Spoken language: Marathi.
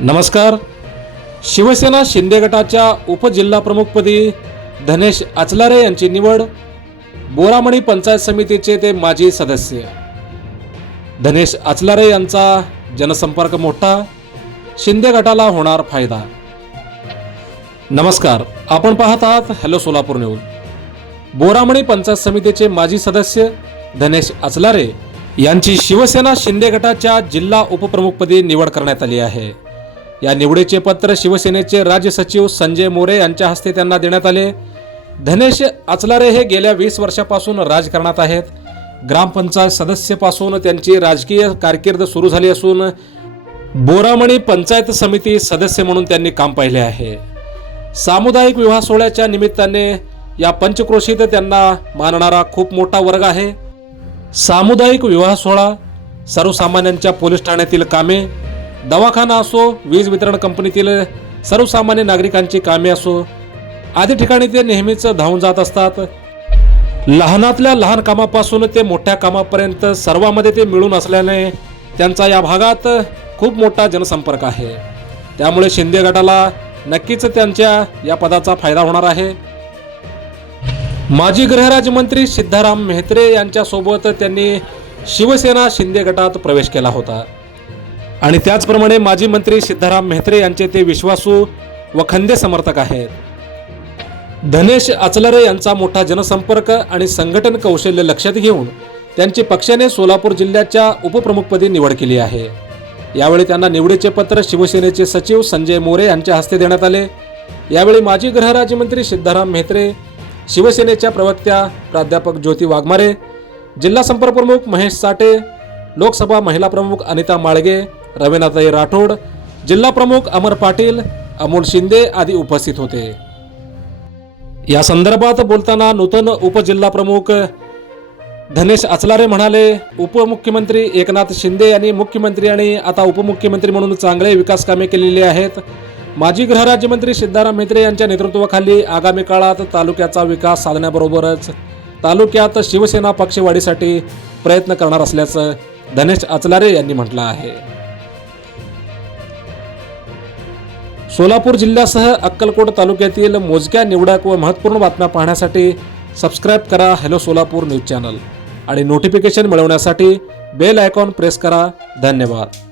नमस्कार. शिवसेना शिंदे गटाच्या उपजिल्हाप्रमुखपदी धनेश आचलारे यांची निवड. बोरामणी पंचायत समितीचे ते माजी सदस्य. धनेश आचलारे यांचा जनसंपर्क मोठा, शिंदे गटाला होणार फायदा. नमस्कार, आपण पाहत आहात हॅलो सोलापूर न्यूज. बोरामणी पंचायत समितीचे माजी सदस्य धनेश आचलारे यांची शिवसेना शिंदे गटाच्या जिल्हा उपप्रमुखपदी निवड करण्यात आली आहे. या निवडीचे पत्र शिवसेनेचे राज्य सचिव संजय मोरे यांच्या हस्ते त्यांना देण्यात आले. धनेश आचलारे हे गेल्या 20 वर्षापासून राजकारणात आहेत. ग्रामपंचायत सदस्यापासून त्यांची राजकीय कारकीर्द सुरू झाली असून बोरामणी पंचायत समिती सदस्य म्हणून त्यांनी काम पाहिले आहे. सामुदायिक विवाह सोहळ्याच्या निमित्ताने या पंचक्रोशीत त्यांना मानणारा खूप मोठा वर्ग आहे. सामुदायिक विवाह सोहळा, सर्वसामान्यांच्या पोलीस ठाण्यातील कामे, दवाखाना असो, वीज वितरण कंपनीतील सर्वसामान्य नागरिकांची कामे असो, आदी ठिकाणी ते नेहमीच धावून जात असतात. लहानातल्या लहान कामापासून ते मोठ्या कामापर्यंत सर्वांमध्ये ते मिळून असल्याने त्यांचा या भागात खूप मोठा जनसंपर्क आहे. त्यामुळे शिंदे गटाला नक्कीच त्यांच्या या पदाचा फायदा होणार आहे. माजी गृहराज्यमंत्री सिद्धाराम म्हेत्रे यांच्यासोबत त्यांनी शिवसेना शिंदे गटात प्रवेश केला होता आणि त्याचप्रमाणे माजी मंत्री सिद्धाराम म्हेत्रे यांचे ते विश्वासू व खंदे समर्थक आहेत. धनेश आचलारे यांचा मोठा जनसंपर्क आणि संघटन कौशल्य लक्षात घेऊन त्यांची पक्षाने सोलापूर जिल्ह्याच्या उपप्रमुखपदी निवड केली आहे. यावेळी त्यांना निवडीचे पत्र शिवसेनेचे सचिव संजय मोरे यांच्या हस्ते देण्यात आले. यावेळी माजी गृहराज्यमंत्री सिद्धाराम म्हेत्रे, शिवसेनेच्या प्रवक्त्या प्राध्यापक ज्योती वाघमारे, जिल्हा संपर्क प्रमुख महेश साठे, लोकसभा महिला प्रमुख अनिता माळगे, रवीनाताई राठोड, जिल्हा प्रमुख अमर पाटील, अमोल शिंदे आदी उपस्थित होते. या संदर्भात बोलताना नूतन उपजिल्हा प्रमुख धनेश आचलारे म्हणाले, उपमुख्यमंत्री एकनाथ शिंदे यांनी मुख्यमंत्री आणि आता उपमुख्यमंत्री म्हणून चांगले विकास कामे केलेली आहेत. माजी गृहराज्यमंत्री सिद्धाराम म्हेत्रे यांच्या नेतृत्वाखाली आगामी काळात तालुक्याचा विकास साधण्याबरोबरच तालुक्यात शिवसेना पक्षवाढीसाठी प्रयत्न करणार असल्याचं धनेश आचलारे यांनी म्हटलं आहे. सोलापूर जिल्ह्यासह अक्कलकोट तालुक्यातील मोजक्या निवडक व महत्त्वपूर्ण बातम्या पाहण्यासाठी सबस्क्राईब करा हॅलो सोलापूर न्यूज चॅनल आणि नोटिफिकेशन मिळवण्यासाठी बेल आयकॉन प्रेस करा. धन्यवाद.